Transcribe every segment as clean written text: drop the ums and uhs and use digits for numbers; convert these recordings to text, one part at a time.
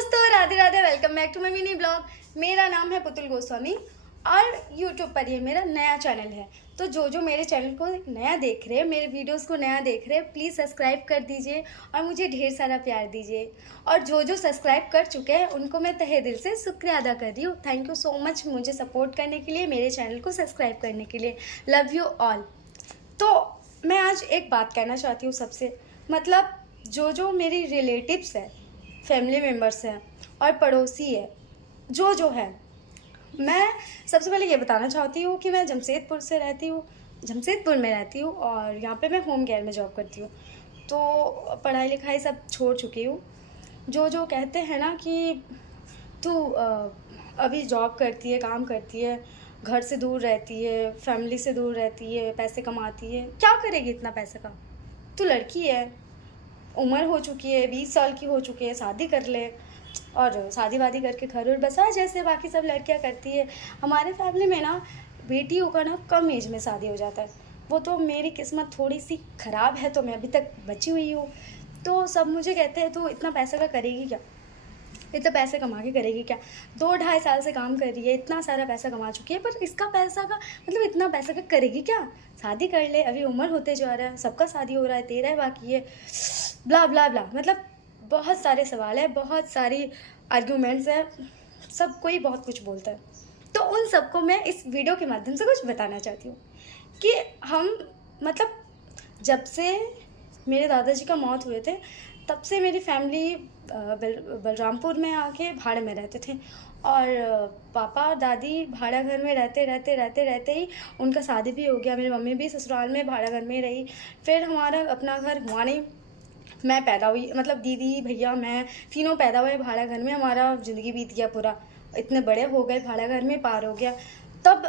दोस्तों, Radhe Radhe. Welcome back to my mini blog. मेरा नाम है पुतुल गोस्वामी और यूट्यूब पर ये मेरा नया चैनल है। तो जो मेरे चैनल को नया देख रहे हैं, मेरे वीडियोस को नया देख रहे हैं, प्लीज़ सब्सक्राइब कर दीजिए और मुझे ढेर सारा प्यार दीजिए। और जो सब्सक्राइब कर चुके हैं उनको मैं तहे दिल से शुक्रिया अदा कर रही हूँ। थैंक यू सो मच मुझे सपोर्ट करने के लिए, मेरे चैनल को सब्सक्राइब करने के लिए। Love you all. तो मैं आज एक बात कहना चाहती हूँ सबसे, मतलब जो मेरी रिलेटिव्स है, फैमिली मेम्बर्स हैं और पड़ोसी है, जो है, मैं सबसे पहले ये बताना चाहती हूँ कि मैं जमशेदपुर में रहती हूँ और यहाँ पे मैं होम केयर में जॉब करती हूँ। तो पढ़ाई लिखाई सब छोड़ चुकी हूँ। जो कहते हैं ना कि तू अभी जॉब करती है, काम करती है, घर से दूर रहती है, फैमिली से दूर रहती है, पैसे कमाती है, क्या करेगी इतना पैसे का? तू लड़की है, उम्र हो चुकी है, 20 साल की हो चुकी है, शादी कर ले और शादी वादी करके घर और बसा जैसे बाकी सब लड़कियां करती है। हमारे फैमिली में ना बेटियों का ना कम एज में शादी हो जाता है। वो तो मेरी किस्मत थोड़ी सी ख़राब है, तो मैं अभी तक बची हुई हूँ। तो सब मुझे कहते हैं, तो इतना पैसा का करेगी क्या, इतना पैसे कमा के करेगी क्या? 2-2.5 साल से काम कर रही है, इतना सारा पैसा कमा चुकी है, पर इसका पैसा का मतलब इतना पैसा का करेगी क्या? शादी कर ले, अभी उम्र होते जा रहा है, सबका शादी हो रहा है, तेरा बाकी है, ब्ला ब्ला ब्ला। मतलब बहुत सारे सवाल है, बहुत सारी आर्ग्यूमेंट्स है, सब कोई बहुत कुछ बोलता है। तो उन सबको मैं इस वीडियो के माध्यम से कुछ बताना चाहती हूँ कि हम मतलब जब से मेरे दादाजी का मौत हुए थे, तब से मेरी फैमिली बलरामपुर में आके भाड़े में रहते थे और पापा और दादी भाड़ा घर में रहते ही उनका शादी भी हो गया। मेरी मम्मी भी ससुराल में भाड़ा घर में रही। फिर हमारा अपना घर हुआ नहीं, मैं पैदा हुई, मतलब दीदी भैया मैं तीनों पैदा हुए भाड़ा घर में। हमारा ज़िंदगी बीत गया पूरा, इतने बड़े हो गए, भाड़ा घर में पार हो गया। तब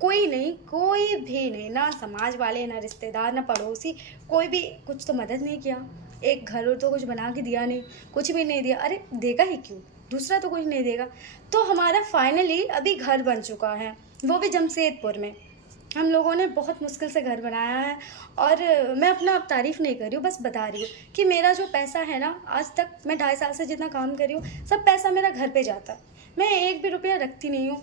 कोई भी नहीं, ना समाज वाले, ना रिश्तेदार, ना पड़ोसी, कोई भी कुछ तो मदद नहीं किया। एक घर और तो कुछ बना के दिया नहीं, कुछ भी नहीं दिया। अरे देगा ही क्यों, दूसरा तो कुछ नहीं देगा। तो हमारा फाइनली अभी घर बन चुका है, वो भी जमशेदपुर में। हम लोगों ने बहुत मुश्किल से घर बनाया है और मैं अपना अब तारीफ़ नहीं कर रही हूँ, बस बता रही हूँ कि मेरा जो पैसा है ना, आज तक मैं 2.5 साल से जितना काम कर रही हूँ, सब पैसा मेरा घर पे जाता है। मैं एक भी रुपया रखती नहीं हूँ।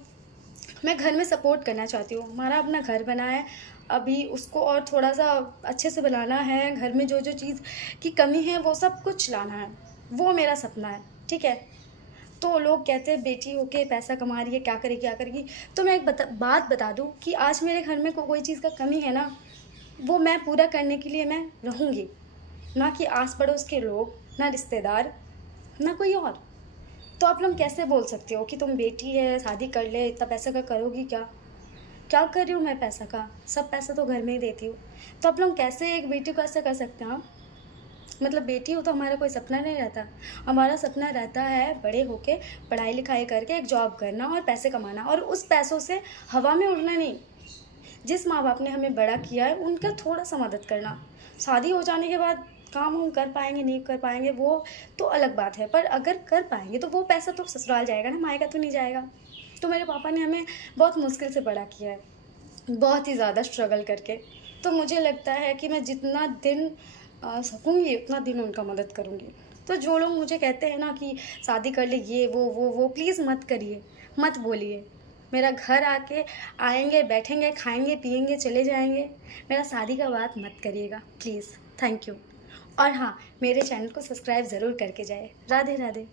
मैं घर में सपोर्ट करना चाहती हूँ। हमारा अपना घर बना है, अभी उसको और थोड़ा सा अच्छे से बनाना है। घर में जो चीज़ की कमी है वो सब कुछ लाना है, वो मेरा सपना है, ठीक है? तो लोग कहते हैं बेटी होके पैसा कमा रही है, क्या करेगी। तो मैं एक बात बता दूं कि आज मेरे घर में कोई चीज़ का कमी है ना, वो मैं पूरा करने के लिए मैं रहूँगी, ना कि आस पड़ोस के लोग, ना रिश्तेदार, ना कोई और। तो आप लोग कैसे बोल सकते हो कि तुम बेटी है, शादी कर ले, इतना पैसा का करोगी क्या? क्या कर रही हूँ मैं पैसा का? सब पैसा तो घर में ही देती हूँ। तो आप लोग कैसे एक बेटी को ऐसा कर सकते हैं? मतलब बेटी हो तो हमारा कोई सपना नहीं रहता। हमारा सपना रहता है बड़े होके पढ़ाई लिखाई करके एक जॉब करना और पैसे कमाना, और उस पैसों से हवा में उड़ना नहीं। जिस माँ बाप ने हमें बड़ा किया है उनका थोड़ा सा मदद करना। शादी हो जाने के बाद काम हम कर पाएंगे नहीं कर पाएंगे वो तो अलग बात है, पर अगर कर पाएंगे तो वो पैसा तो ससुराल जाएगा ना, मायका तो नहीं जाएगा। तो मेरे पापा ने हमें बहुत मुश्किल से बड़ा किया है, बहुत ही ज़्यादा स्ट्रगल करके। तो मुझे लगता है कि मैं जितना दिन सकूँगी उतना दिन उनका मदद करूँगी। तो जो लोग मुझे कहते हैं ना कि शादी कर ले, ये वो प्लीज़ मत करिए, मत बोलिए। मेरा घर आके आएंगे, बैठेंगे, खाएंगे, पिएंगे, चले जाएंगे। मेरा शादी का बात मत करिएगा प्लीज़। Thank you. और हाँ, मेरे चैनल को सब्सक्राइब ज़रूर करके जाए। राधे राधे।